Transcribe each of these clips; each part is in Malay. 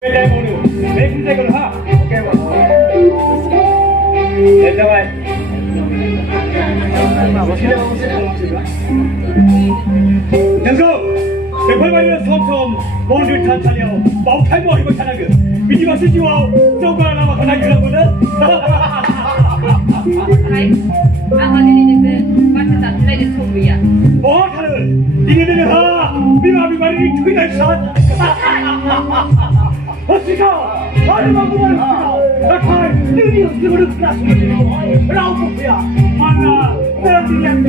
Beda Bodo, making second half. Okay, let's go. Let's go. Everybody from Bodo Tanzania. Bao Thai Bodo 이거 잘하게. 미지 마시지요. 저거나 나와 하나 그러거든. Hai, angkat ini je. Macam tak lagi sobiya. 뭐 하는? 이네들이 하. 비마비마리 twin을 샷. 어찌가? 아르마 구만아. 나타이 느리어 쓰고를 클라스로 라우프야. 만나. 내가 그냥.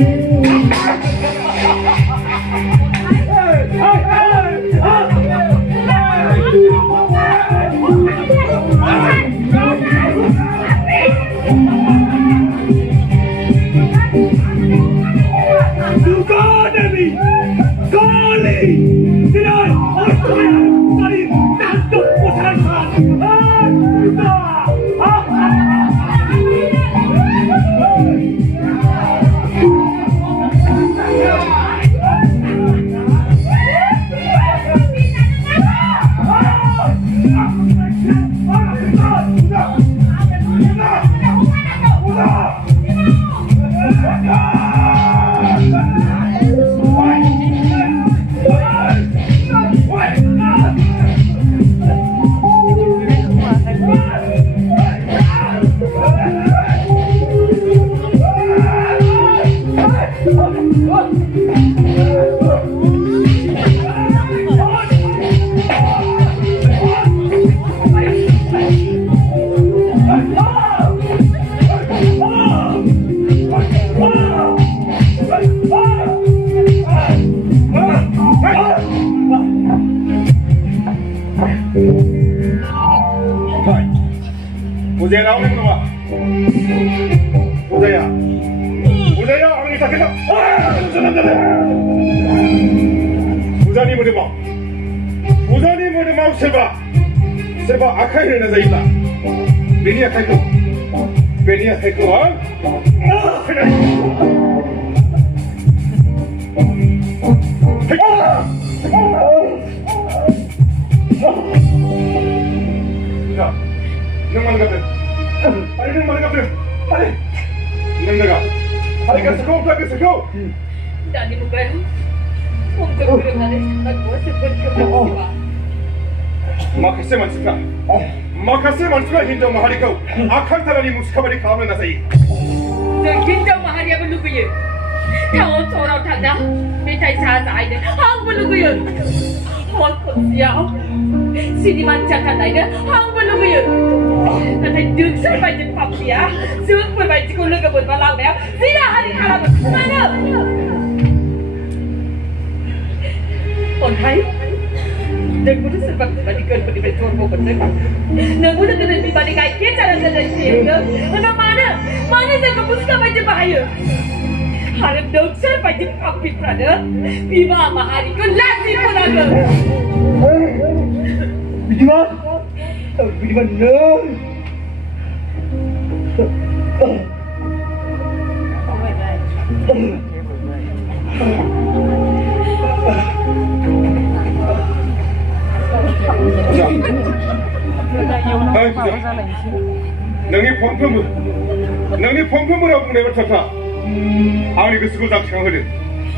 Udah orang itu mah, udah ya, orang itu sakit tak? Udah ni boleh mau sebab akhir ni nazar itu, bini akhir tu, ah? Nang mana kata? Nang mana kata? Nang naga. Hari ke sekolah. Tak ni bukan. Untuk kerana tak boleh sebut kepada. Makasih mansukah Hindu Machahary kau. Akan terani muskabari kamu nasai. Hindu Machahary apa lu punya? Kau orang tak dah. Betai sahaja ada. Hang belum punya. Hang siapa? Sini mancakan ada. Hang belum punya. Nanti duduk baca papi ya. Super baca kulit kebun malam ya. Sini hari kalah mana? Orang Thai. Dan kudu sebab dibandingkan betul betul. Namun dengan dibandingkan kita cara cara siapa? Mana saya keputuskan baca bahaya. Harap dokter baca papi prada. Bima Machahary ko lagi pun ada. Bima no. Nangni pompom으로 내가 쳤다. 아니 그 스쿨 다 시간거든.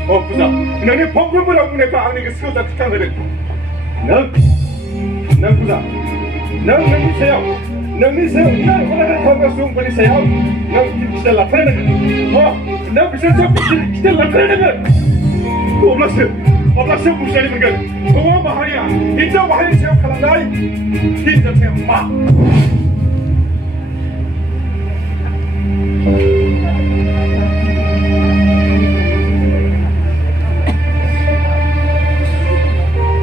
부자. 너네 pompom으로 내가 아니 그 스쿨 다 시간거든. 너 부자. 너는 세요. 너는 세요. 너 하나가 더가 송 빨리 세요. 너 진짜 나타내는 거. 너 비슷한 진짜 나타내는 거. Oblast bukan mungkin. Kau bahaya. Hindu Machahary sewa kalau naik. Hindu sewa mak.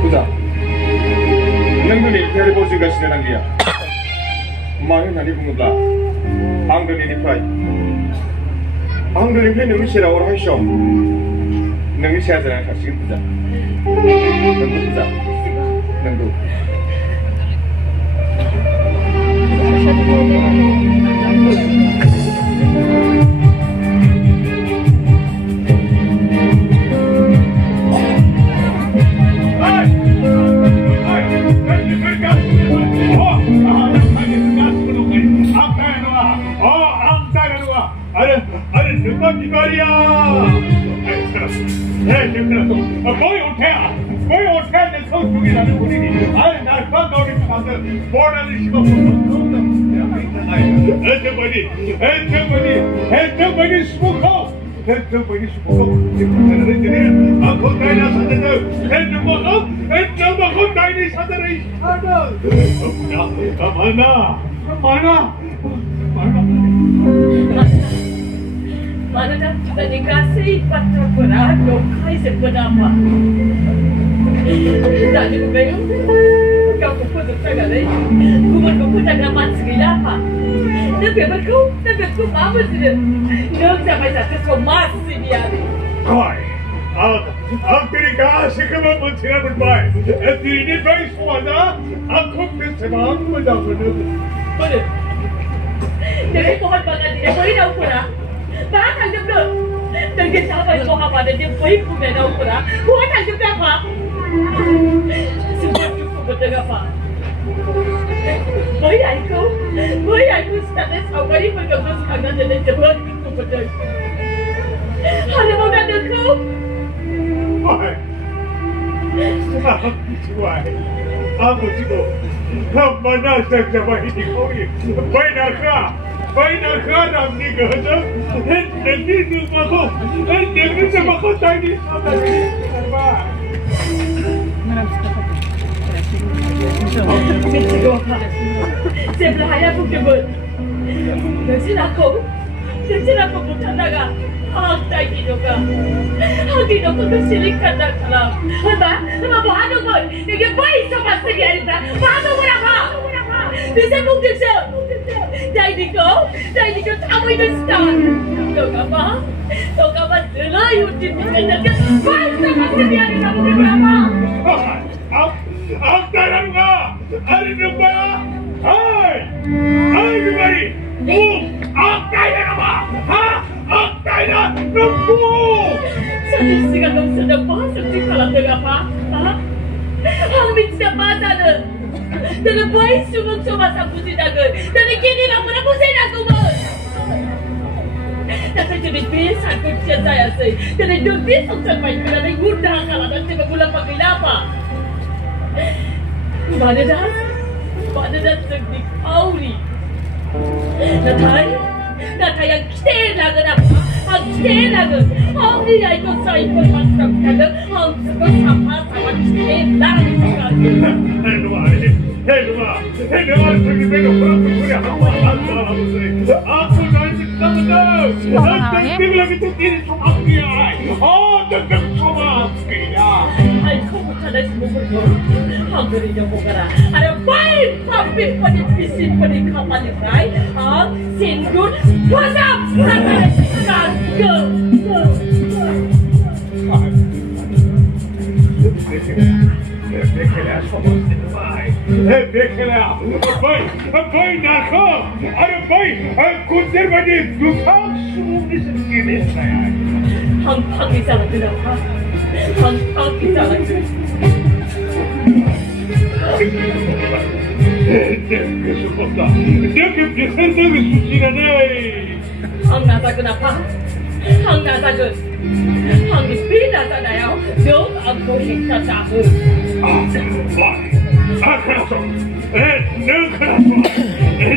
Sudah. Nenggu ni cari posisi kasih dengan dia. Mana nanti pengubah. Anggur ini fly. Nenggu sih orang Aisyah. Nenggu saya jangan kasih kita. Nenggu. Hey! अरे नुमा किबारिया कोई उठा ने सो चुकी ना बोली अरे नारपा गौरी खाते बोर्ड ने शिवा ऐसे बड़ी स्मोको आंखों डायना सादर आंखों डायनी सादर mana dah kita dikasih patah berat dokai sebenarnya. Tak ada bayang. Kau pun tak ada. Kau pun tak dapat segala apa. Tapi aku apa sih? Nak sampai satu kemas dia. Koi, aku dikasih kemas mencira berbaik. Ini baik semua. Aku bersama mendapat. Bodo. Jadi pohon bangan dia boleh tahu pula. Bahkan aja belum. Dan kita sampai pohon pada dia boleh pun tahu pula. Pohon aja berapa? Semua cukup betul apa? Boleh aku status awal ini bergabung sekarang dan jebak cukup betul. Ada mau nak kau? Why? Aku cukup. Mana saja bayi kau ini? Bayi nak nak ni kerja. Nanti tu mahu, nanti tu mahu tadi apa? Sebelah ayah pun kebun. Jadi aku bukan naga. Tak hidup kan? Hidup tu silikan dah kalah. Apa bahan tu? Dia baik sama sekali tak. Bahan tu berapa? Bisa mungkin sah. Jadi kau tahu itu start. Kau apa? Selai utin kita kan. Baik sama sekali tak mungkin berapa. Aku tak nak. Hari jumpa. Hai, everybody. Aku tak nak. Aku tak nak. Saya sekarang sedang bahas tentang kalah apa? Hang bincang bahasa ada. Dan baik semua masa pusing jaga. Dan kini nak mana pusing aku ber. Dan jadi biasa aku saya say. Dan itu biasa sampai bila guna kalah dan tiba bulan pakai apa? Mana dah sedih auri. Natai yang kita lagu apa? Kita lagu. Hang ni itu saya pun macam kata. Hang sama kita lagu sekali. Hey, pergi belok berapa kuliah apa? Aku nanti kamu tahu. Nanti lagi tu kiri cuma dia. Tetap cuma dia. Aku bukan ada semua berdua. Aku ni yang bukan. Ada baik tapi pada visi pada kapal ni, right? Sindur, pasang, go. Bekler, baik nak kau. Ada baik, kunci badi dukang semua di sini saya. Hang bisa lagi dah. Hang bisa lagi. Dia kebiasaan suci ni. Hang nak kenapa? Hang nak takut. Hang dipindah tak ada yang. Jom aku hingga tahu. Akhirnya,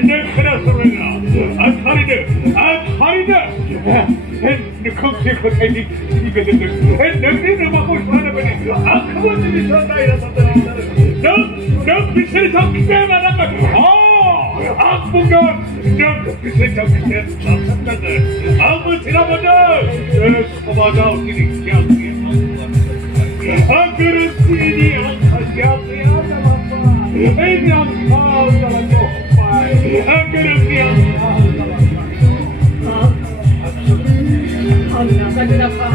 nak kerasa mereka. Akhirnya, kau cakap tadi, nanti nama kau sana beri. Aku masih di sana ya satu. Nak bisa tak kita mana kan? Aku nak bisa tak kita sana. Aku tidak ada. Sekolah ini siapa? Agar sini aku siapa? Ini yang kau dalam kopai. Agar dia kau dalam kopai. Hang nak kenapa?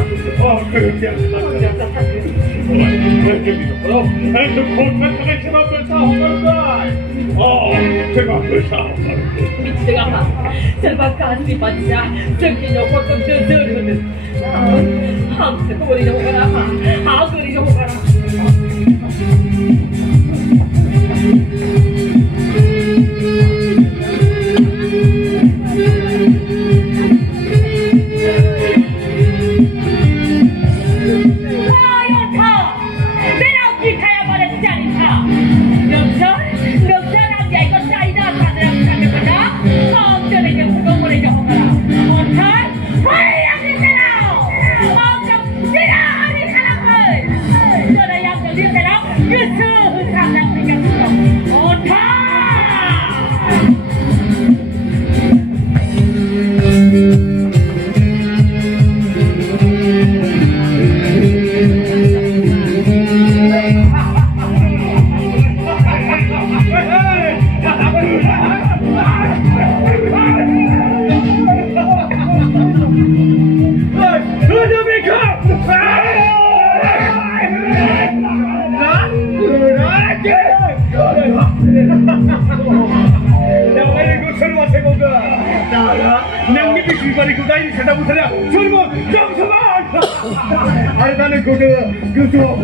Kerja. Itu kotak macam besar. Terima besar. Bincang apa? Serba kasih baca. Sekian kotak dulu. Hang sekolah ni bukan apa? Aku ni bukan apa? 이번에 그 나이 세다 못하냐 젊은 정서만 아니 나는 그저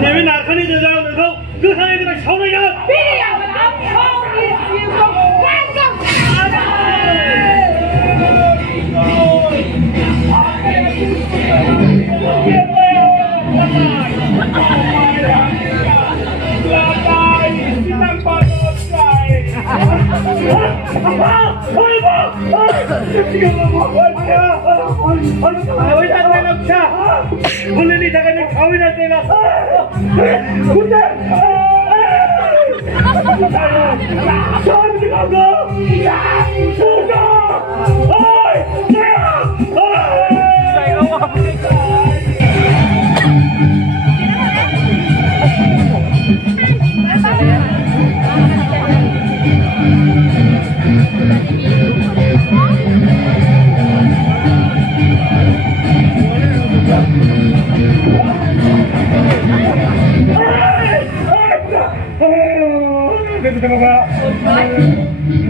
내가 나가니 되자는 거, 그 사람들이 서로야. 비리야만 앞서기 지고 완전 하나. 지금 뭐야? 가위나 때려자. 물리니 다가는 가위나 때려. 군대. 사람들이 간다.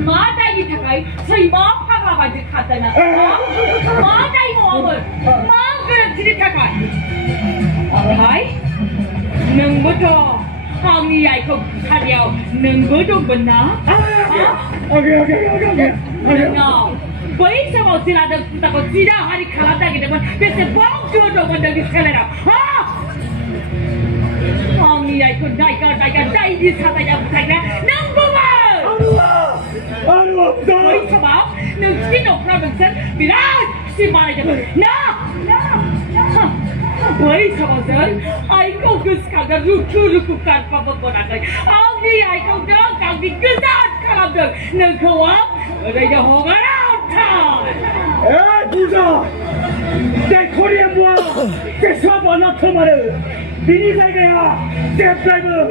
마다이 타가이 저희 마파가 가지 갔다나 마다이 모험을 마그를 들이타가 아이 능부터 항이 아이고 가려 능부도 봤나 오케이 능아 벌써 지나다 부다고 지나 하리 갈아다게 되면 그때 뻥주어도 건더기 살아라 항이 아이고 나이가 나이지 사다야 부탁이야 능부마 아유, 벌써 봐 능신호 프로vince 미라 시마이다 나 벌써 봐선 아이고 그스카가 루쿠 깐빠빠빠라가 아기 아이고 강기 그다 가람들 능코와 어디가 호가라 에 부자 내 코리아 뭐야 내 수업아 나토 말을 미니 사이가야 내 드라이브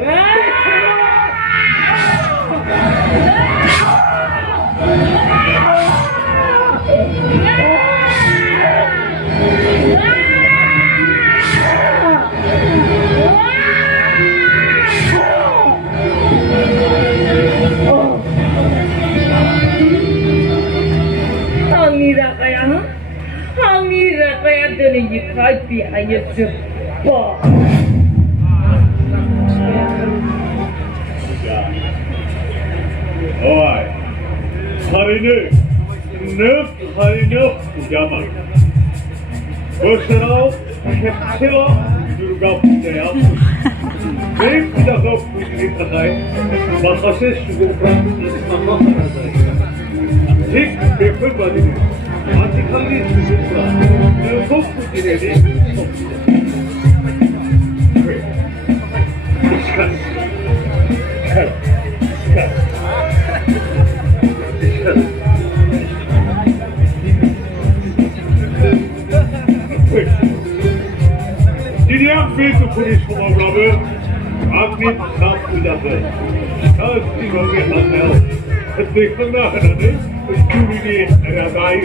Hangira kaya din yung kahit ayat sepa. Oi, hari ini ujaman. Berserau, kecil, juga budaya. Baik tidak kau putri terkait, makasih sudah pernah. Tik paper badi, mati kali sudah pernah. Kau putri ini. Didiam begitu polis berapa? Aktif tak pujakan. Kalau tidak berhasil, ketika nak ada, curi ni ragai.